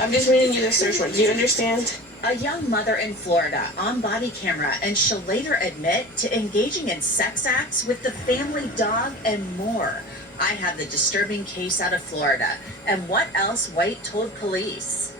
I'm just reading you the search warrant. Do you understand? A young mother in Florida on body camera, and she'll later admit to engaging in sex acts with the family dog and more. I have the disturbing case out of Florida and what else White told police.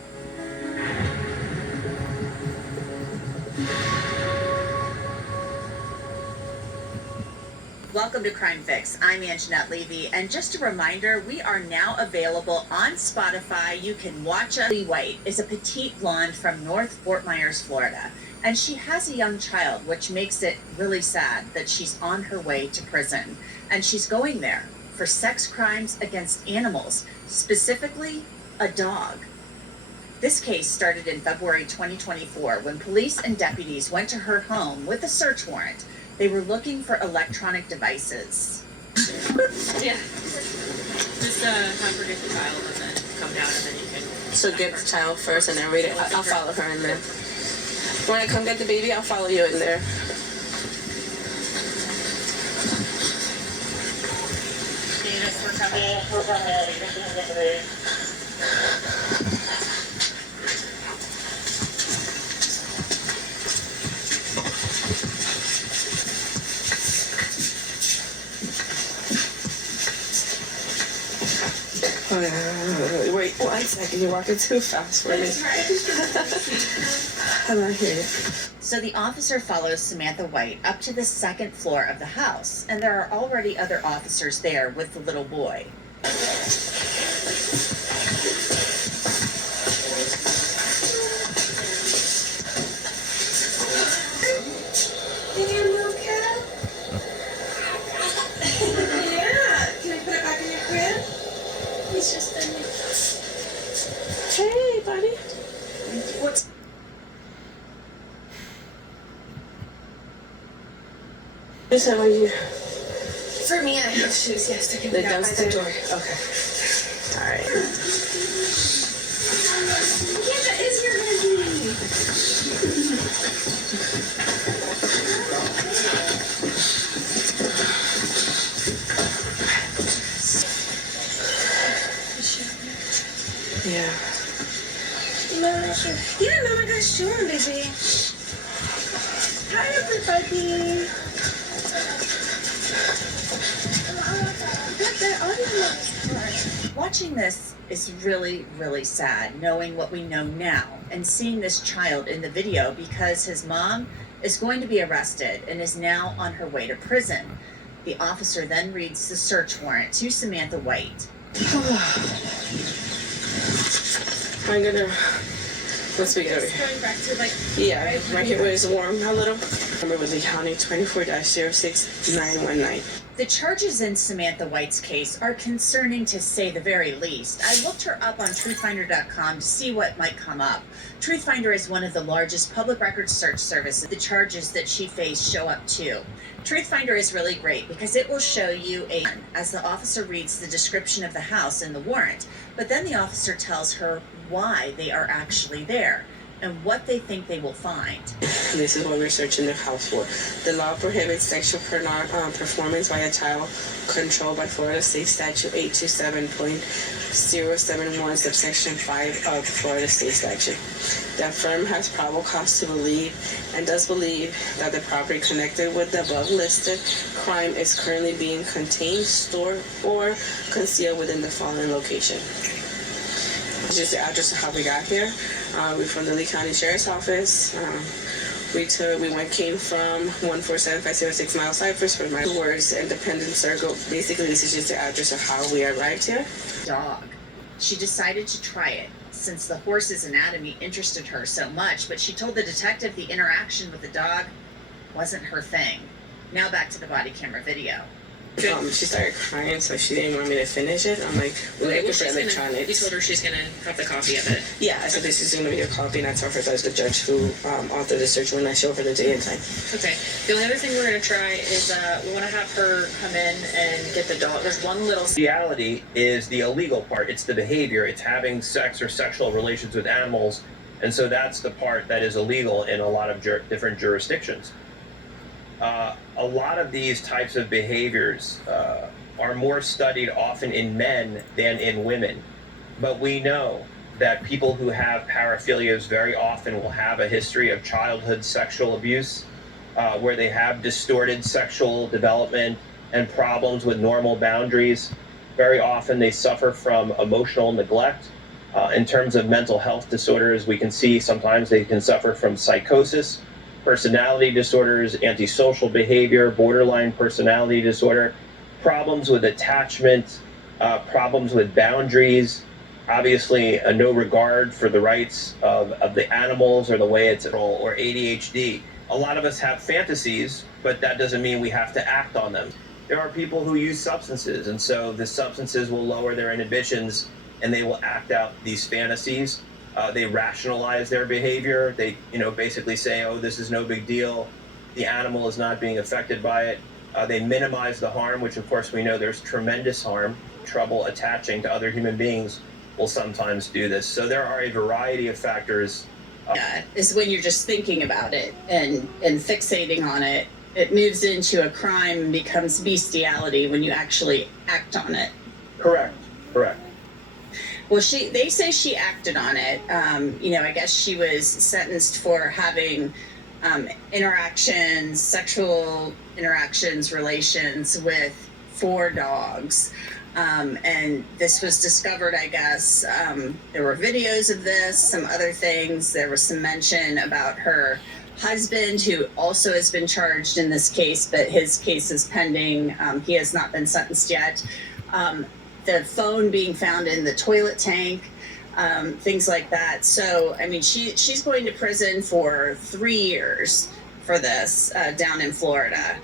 Welcome to Crime Fix. I'm Anjanette Levy, and just a reminder, we are now available on Spotify. You can watch us. White is a petite blonde from North Fort Myers, Florida, and she has a young child, which makes it really sad that she's on her way to prison, and she's going there for sex crimes against animals, specifically a dog. This case started in February 2024 when police and deputies went to her home with a search warrant. They were looking for electronic devices. Yeah. Just have her get the child and then come down and then you can... So get the child first and then read it. I'll follow her in there. When I come get the baby, I'll follow you in there. Davis, we're coming. Wait 1 second, you're walking too fast for me. I'm not here. So the officer follows Samantha White up to the second floor of the house, and there are already other officers there with the little boy. Hey, buddy. What's Is that what you... For me, I have shoes, yes, to The dumpster door. Okay. All right. Yeah, that is your Yeah. Yeah, Mama got shoe on, baby. Hi, everybody. Watching this is really, really sad, knowing what we know now and seeing this child in the video because his mom is going to be arrested and is now on her way to prison. The officer then reads the search warrant to Samantha White. I'm gonna... Let's be over here. Going back to, like... Yeah, right here where it's warm a little. Number with Lee County 24-06919. The charges in Samantha White's case are concerning to say the very least. I looked her up on truthfinder.com to see what might come up. Truthfinder is one of the largest public records search services. The charges that she faced show up too. Truthfinder is really great because it will show you as the officer reads the description of the house in the warrant, but then the officer tells her why they are actually there and what they think they will find. This is what we're searching the house for. The law prohibits sexual performance by a child controlled by Florida State Statute 827.071, subsection 5 of the Florida State Statute. That firm has probable cause to believe and does believe that the property connected with the above listed crime is currently being contained, stored, or concealed within the following location. Just the address of how we got here. We're from the Lee County Sheriff's Office. We came from 147506 Mile Cypress for my words, Independent Circle. Basically, this is just the address of how we arrived here. Dog. She decided to try it since the horse's anatomy interested her so much, but she told the detective the interaction with the dog wasn't her thing. Now back to the body camera video. She started crying, so she didn't want me to finish it. I'm like, we're looking for electronics. You told her she's going to have the copy of it. Yeah, I said this is going to be a copy, and I told her that's the judge who authored the search when I showed her the day and time. Okay. The only other thing we're going to try is we want to have her come in and get the dog. There's one little... Reality is the illegal part. It's the behavior. It's having sex or sexual relations with animals. And so that's the part that is illegal in a lot of different jurisdictions. A lot of these types of behaviors are more studied often in men than in women. But we know that people who have paraphilias very often will have a history of childhood sexual abuse, where they have distorted sexual development and problems with normal boundaries. Very often they suffer from emotional neglect. In terms of mental health disorders, we can see sometimes they can suffer from psychosis, personality disorders, antisocial behavior, borderline personality disorder, problems with attachment, problems with boundaries, obviously a no regard for the rights of the animals or the way it's or ADHD. A lot of us have fantasies, but that doesn't mean we have to act on them. There are people who use substances, and so the substances will lower their inhibitions and they will act out these fantasies. They rationalize their behavior. They, basically say, oh, this is no big deal. The animal is not being affected by it. They minimize the harm, which of course we know there's tremendous harm. Trouble attaching to other human beings will sometimes do this. So there are a variety of factors. Is when you're just thinking about it and fixating on it. It moves into a crime and becomes bestiality when you actually act on it. Correct. Well, they say she acted on it. I guess she was sentenced for having sexual interactions, relations with 4 dogs. And this was discovered, I guess. There were videos of this, some other things. There was some mention about her husband, who also has been charged in this case, but his case is pending. He has not been sentenced yet. The phone being found in the toilet tank, things like that. So, I mean, she's going to prison for 3 years for this down in Florida.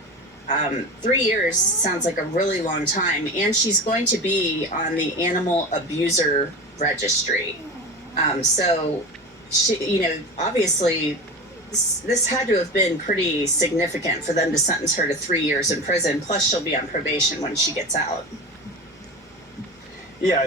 3 years sounds like a really long time, and she's going to be on the animal abuser registry. So, she, obviously, this had to have been pretty significant for them to sentence her to 3 years in prison. Plus, she'll be on probation when she gets out. Yeah, I mean,